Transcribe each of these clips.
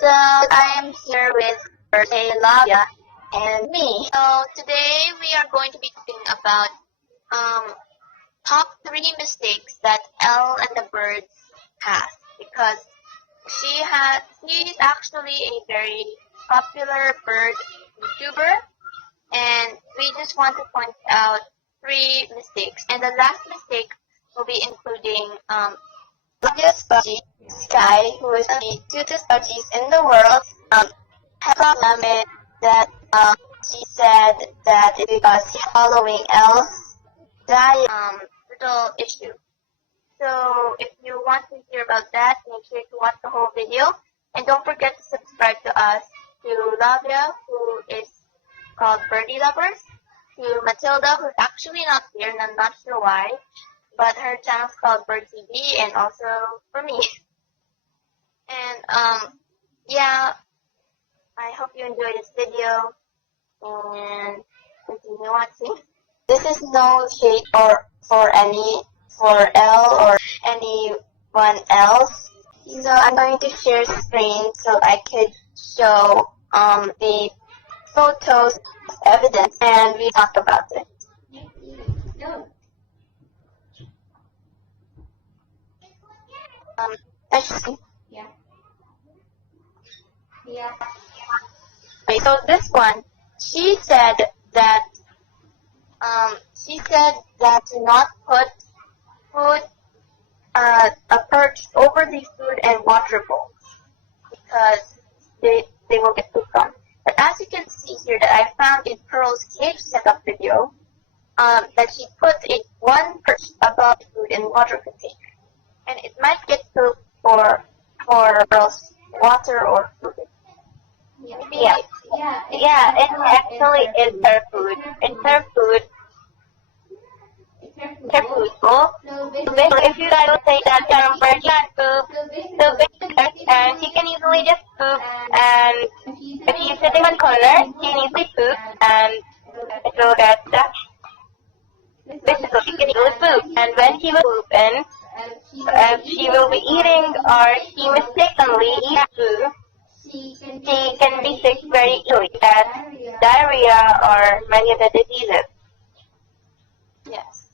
So I am here with birthday Lavya and me. So today we are going to be talking about top 3 mistakes that Elle and the Birds has, because she's actually a very popular bird YouTuber, and we just want to point out 3 mistakes. And the last mistake will be including Lavya's budgie, Sky, who is the cutest budgies in the world, had a problem with that. She said that it's because she's following Elle's diet little issue. So if you want to hear about that, make sure to watch the whole video, and don't forget to subscribe to us, to Lavya, who is called Birdie Lovers, to Matilda, who's actually not here, and I'm not sure why, but her channel's called Bird TV, and also for me. And yeah, I hope you enjoy this video and continue watching. This is no shade for Elle or anyone else. So I'm going to share screen so I could show the photos evidence, and we talk about it. Actually, yeah. Okay, so this one, she said that to not put a perch over the food and water bowls because they will get pooped on. But as you can see here, that I found in Pearl's cage setup video, that she put one perch above the food and water container, and it might get pooped for Pearl's water or food. Yeah, it actually is her food. It's her food. Oh, so basically, if you guys will say that bird can't poop, so basically, and she can easily just poop, and if you sit in one corner, she can easily poop, and it will get stuck. Basically, she can easily poop, and when she will poop in, if she will be eating or she mistakenly eats food, she can be sick very easily, as diarrhea or many other diseases. Yes.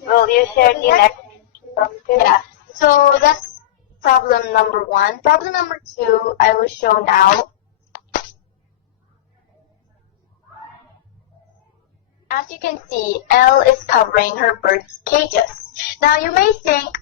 Will you share the next? Yeah. So that's problem number 1. Problem number 2, I will show now. As you can see, Elle is covering her birds' cages. Now you may think,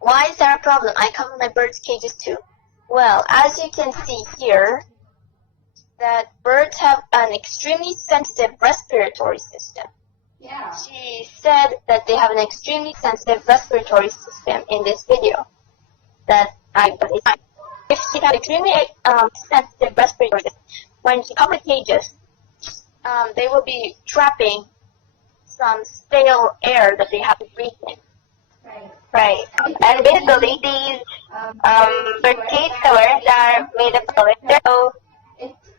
why is there a problem? I cover my birds' cages too. Well, as you can see here, that birds have an extremely sensitive respiratory system. Yeah. She said that they have an extremely sensitive respiratory system in this video. That if she has extremely sensitive respiratory system, when she covers cages, they will be trapping some stale air that they have to breathe in. Right. And basically, these bird cage covers are made of polyester, so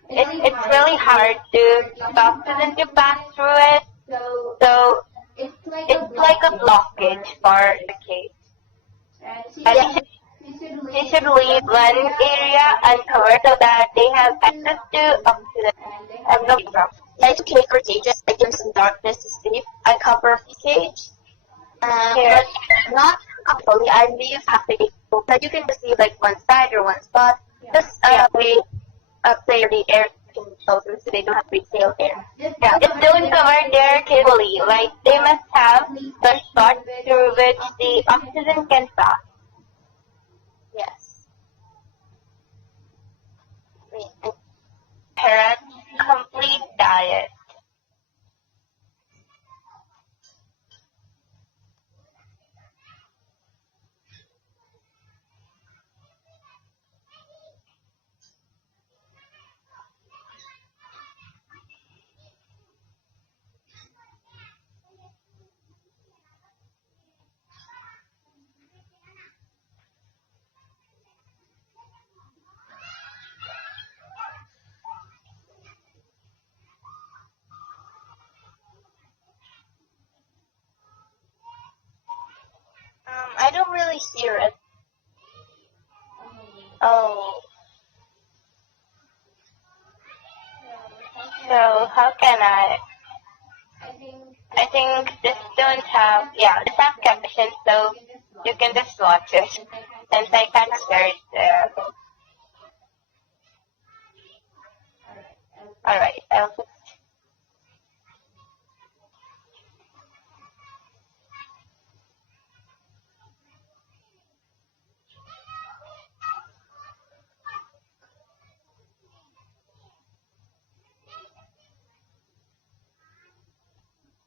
it's really hard to stop them to pass through it. So it's like a blockage for the cage. And you should leave one area uncovered so that they have access to oxygen and no problem. I to cage or cages, I give them some darkness to sleep. I cover the cage. But not fully, I leave half the cage, but you can just leave like one side or one spot. Just play the air can flow through so they don't have to stale air. Yeah, just don't cover their cavity. Like they must have the spot through which the oxygen can pass. Yes. Parrot complete diet. really hear it. Oh. So how can I? I think this don't have, yeah, this have caption, so you can just watch it. Since I can't search there. Alright, I'll just.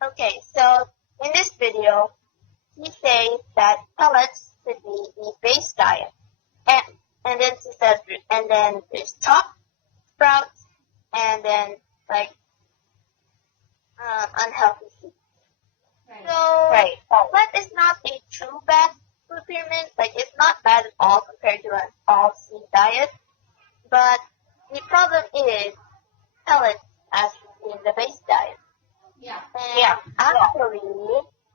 Okay, so in this video, he says that pellets should be the base diet. And then he says, and then there's top, sprouts, and then like unhealthy seeds. So pellet is not a true bad food pyramid. Like it's not bad at all compared to an all seed diet. But the problem is pellets as in the base diet. And actually,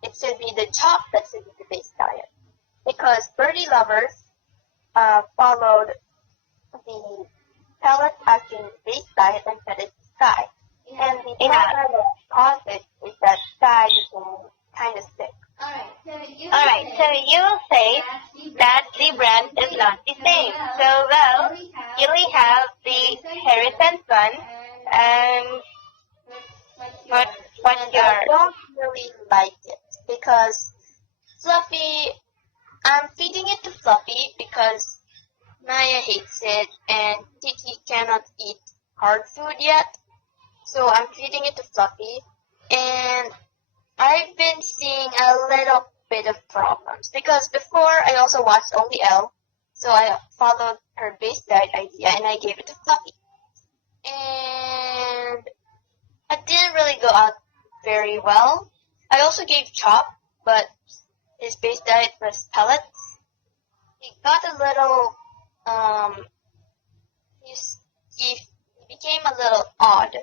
it should be the top that should be the base diet. Because birdie lovers followed the pellet as in the base diet and fed it to sky. And the problem that caused it is that sky became kind of sick. Alright, so you will say that the brand is not the same. So, well, you only have the inheritance one, and what's your... I don't really like it because Fluffy, I'm feeding it to Fluffy because Maya hates it and Tiki cannot eat hard food yet. So I'm feeding it to Fluffy, and I've been seeing a little bit of problems because before I also watched only Elle, so I followed her base diet idea and I gave it to Fluffy. And it didn't really go out very well. I also gave Chop, but his base diet was pellets. He got a little, he became a little odd.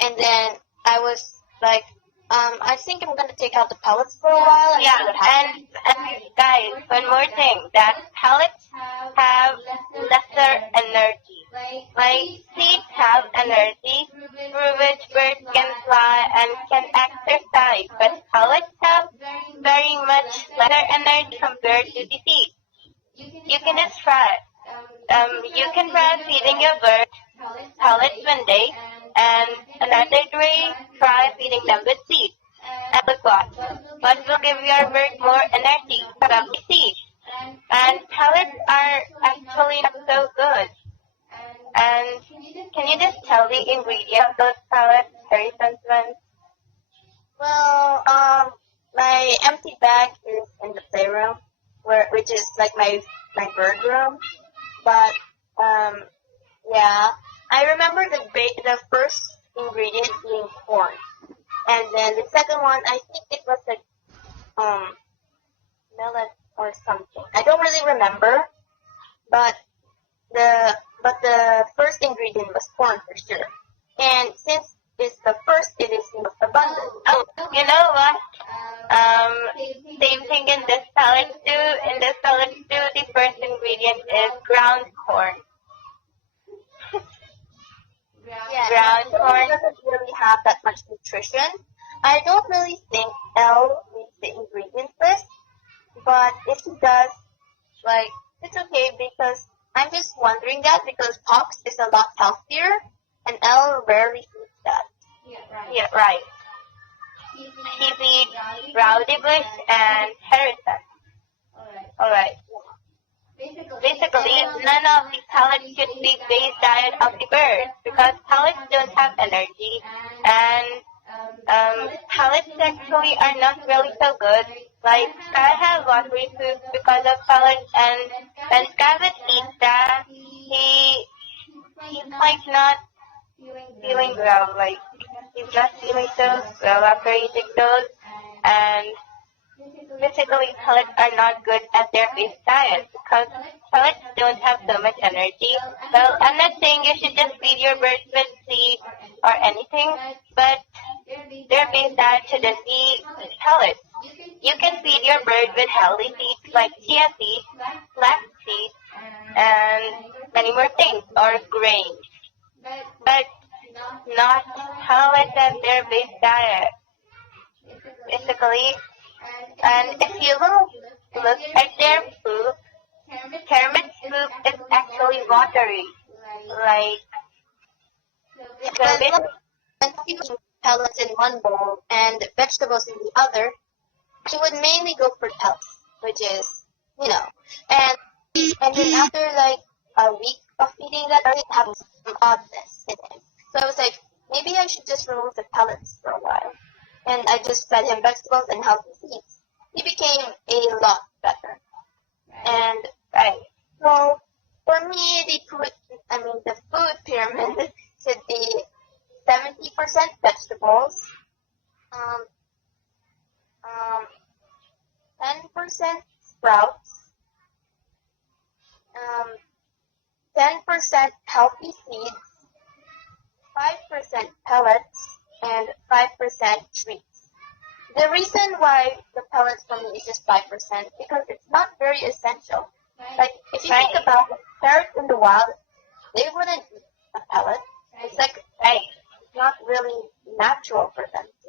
And then I was like, I think I'm gonna take out the pellets for a while. Yeah, and guys, one more thing, that pellets have lesser energy. Like seeds have energy through which birds can fly and can exercise, but pellets have very much lesser energy compared to the seeds. You can just try it. You can try feeding your bird pellets one day, and another day try feeding them with seeds. And look what will give your bird more energy? Probably seeds. And pellets are actually not so good. And can you just tell the ingredients of those pellets, very ones? Well, my empty bag is in the playroom, which is like my bird room. But yeah, I remember the first ingredient being corn, and then the second one I think it was like millet or something. I don't really remember, but the first ingredient was corn for sure. And since it's the first, it is the most abundant. Oh, you know what? Same thing in this salad too. In this salad too, the first ingredient is ground corn. Yeah, ground corn doesn't really have that much nutrition. I don't really think Elle reads the ingredients list, but if she does, like, it's okay because I'm just wondering that because Pox is a lot healthier and Elle rarely eats that. Yeah, right. She eats rowdy bush and Harrison. Alright. Basically, none of the pellets should be base diet of the bird because pellets don't have energy, and pellets actually are not really so good. Like, Sky has watery food because of pellets, and when Sky eats that, he's like not feeling well. Like, he's not feeling so well after eating those, and basically, pellets are not good at their base diet because pellets don't have so much energy. Well, I'm not saying you should just feed your birds with seeds or anything, but their base diet shouldn't be pellets. You can feed your bird with healthy seeds like chia seeds, flax seeds, and many more things, or grains, but not pellets as their base diet. Basically, and if you look at their food, Kermit's food is actually watery. Like, so When people eat pellets in one bowl and vegetables in the other, she would mainly go for pellets, which is, and then after like a week of eating that, I started having some oddness in him. So I was like, maybe I should just remove the pellets for a while. And I just fed him vegetables and healthy seeds. He became a lot better. And so for me, the food pyramid should be 70% vegetables, 10% sprouts, 10% healthy seeds, 5% pellets, and 5% treats. The reason why the pellets for me is just 5% because it's not very essential. Like, if you think about it, parrots in the wild, they wouldn't eat a pellet. It's like, it's not really natural for them to.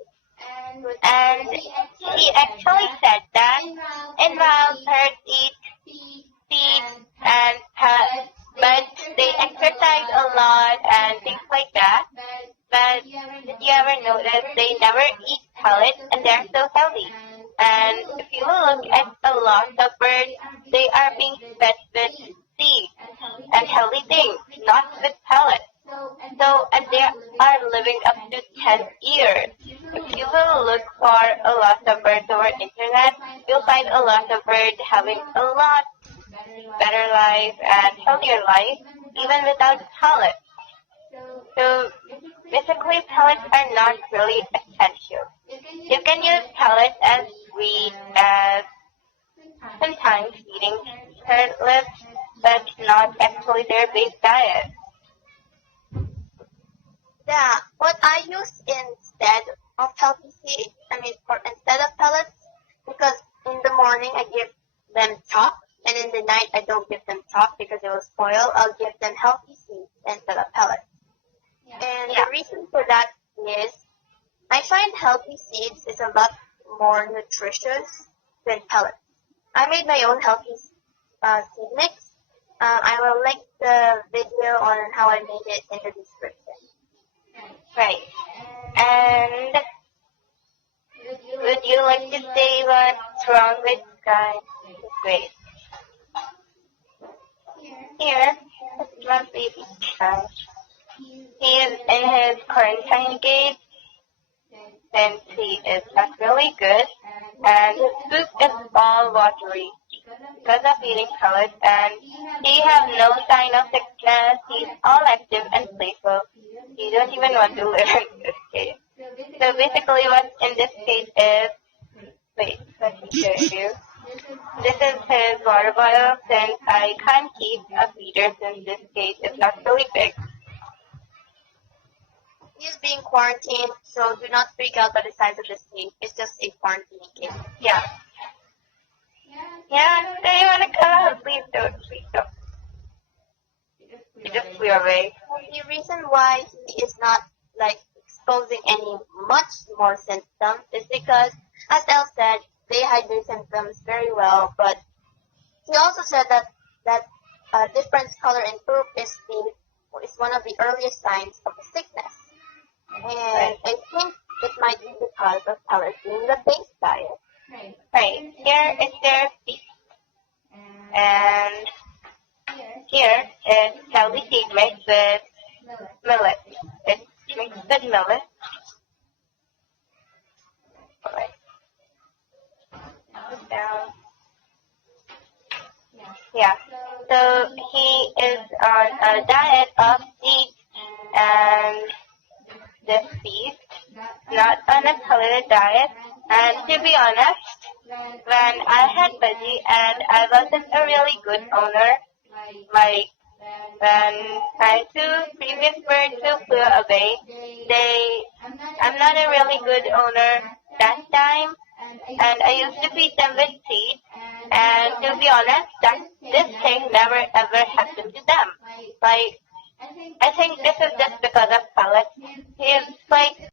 and he actually said that in wild parrots eat seeds and pellets, but they exercise a lot and things like that. But did you ever notice they never eat pellets and they're so healthy? And if you look at a lot of birds, they are being fed with seeds and healthy things, not with pellets. So, and they are living up to 10 years. If you will look for a lot of birds over internet, you'll find a lot of birds having a lot better life and healthier life, even without pellets. So basically, pellets are not really essential. You can use pellets as sweet as sometimes feeding turtles, but not actually their base diet. Yeah, what I use instead of healthy seeds, instead of pellets, because in the morning I give them chalk, and in the night I don't give them chalk because it will spoil. I'll give them healthy seeds instead of pellets. And the reason for that is I find healthy seeds is a lot more nutritious than pellets. I made my own healthy seed mix. I will link the video on how I made it in the description. Right. And would you like to say what's wrong with Sky? Great. Here, my baby Sky. He is in his quarantine cage since he is not really good, and his poop is all watery because of eating pellets, and he has no sign of sickness. He's all active and playful. He don't even want to live in this cage. So basically what's in this cage is, let me show you. This is his water bottle since I can't keep a feeder since this cage is not really big. He is being quarantined, so do not freak out by the size of this cage. It's just a quarantine cage. Yeah. Yeah, do you want to go? Please don't. He just flew away. The reason why he is not exposing any much more symptoms is because, as Elle said, they hide their symptoms very well. But he also said that different color in poop is one of the earliest signs of a sickness. And I think it might be because of pellets being the base diet. Right. Here is their feet. And here is healthy seed mixed with millet. It's mixed with millet. Alright. Down. Yeah. So he is on a diet of seeds and this feast, not on a pelleted diet. And to be honest, when I had Budgie and I wasn't a really good owner, like when my two previous birds who flew away, I'm not a really good owner that time, and I used to feed them with seeds, And to be honest, this thing never ever happened to them. Like, I think this is just because of pellets. It's like,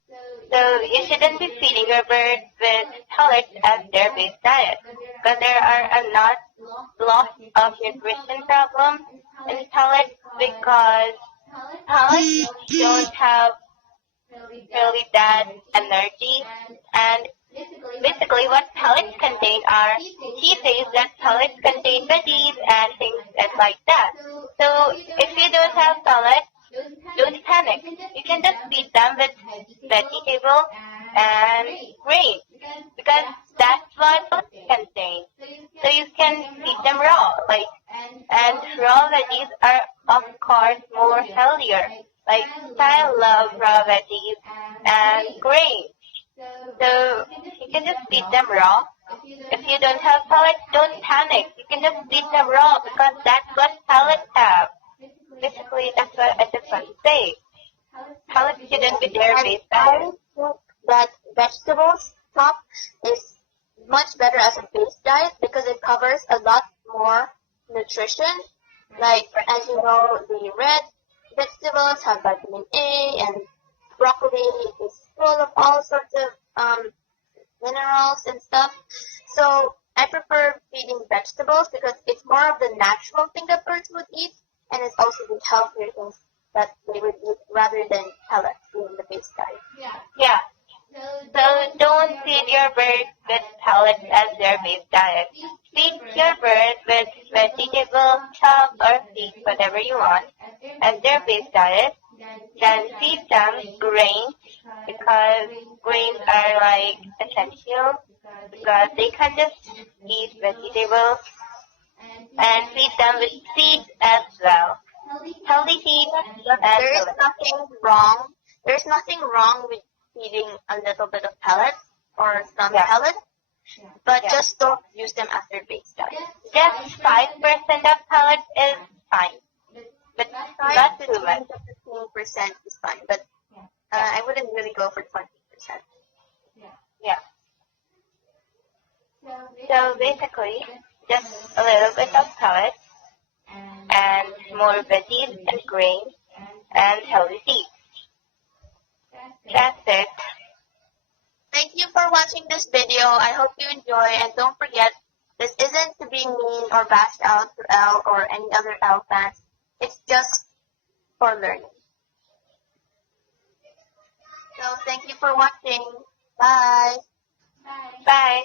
so you shouldn't be feeding your bird with pellets as their base diet, because there are a lot of nutrition problems in pellets, because pellets don't have really that energy, and basically what pellets contain are, she says that pellets contain veggies and things like that. So if you don't have pellets, don't panic. You can just feed them with vegetable and grain, because that's what pellets contain. So you can feed them raw, and raw veggies are of course more healthier. Like, I love raw veggies and grain. So you can just feed them raw. If you don't have pellets, don't panic. You can just feed them raw, because that's what pellets have. Basically, that's what I just want to say. Pellets shouldn't be their base I diet. think that vegetables top is much better as a base diet because it covers a lot more nutrition. Like, as you know, the red vegetables have vitamin A, and broccoli is full of all sorts of minerals and stuff. So I prefer feeding vegetables because it's more of the natural thing that birds would eat, and it's also the healthier things that they would eat rather than pellets being the base diet. Yeah. So don't feed your bird with pellets as their base diet. Feed your bird with vegetable, chop, or seed, whatever you want, as their base diet. Then feed them grains, because grains are like essential, because they can just eat vegetables, and feed them with seeds as well. Healthy seeds and There is pellets. nothing wrong. There's nothing wrong with feeding a little bit of pellets or some Yeah. pellets, but Yeah. just don't use them as their base diet. Just 5% of pellets is fine, but not too much. 15% is fine, but I wouldn't really go for 20%. Yeah. So basically, just a little bit of pellets and more veggies and grains and healthy seeds. That's it. Thank you for watching this video. I hope you enjoy, and don't forget, this isn't to be mean or bash out to Elle or any other Elle fans. It's just for learning. So thank you for watching. Bye. Bye.